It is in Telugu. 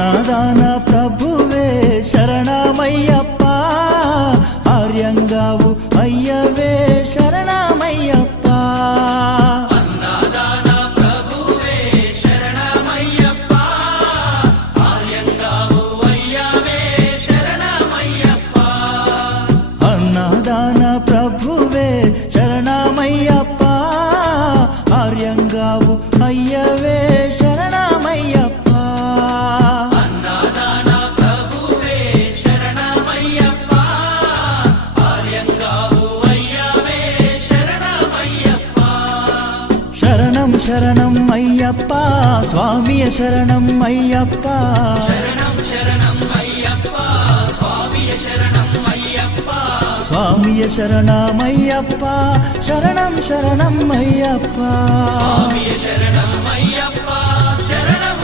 అన్నదాన ప్రభువే శరణమయ్యప్ప, ఆర్యంగావు అయ్యవే శరణమయ్యప్ప. అన్నదాన ప్రభువే శరణమయ్యప్ప, ఆర్యంగావు అయ్యవే శరణమయ్యప్ప. అన్నదాన ప్రభువే శరణమయ్యప్ప, ఆర్యంగావు అయ్యవే శరణమయ్యప్ప. అన్నదాన ప్రభువే శరణమయ్యప్ప, ఆర్యంగావు అయ్యవే శరణమయ్యప్ప. శరణం శరణం అయ్యప్ప, స్వామియ శరణం అయ్యప్ప. శరణం శరణం అయ్యప్ప, స్వామియ శరణం అయ్యప్ప. స్వామియ శరణమయ్యప్ప, శరణం శరణం అయ్యప్ప. స్వామియ శరణం అయ్యప్ప, శరణం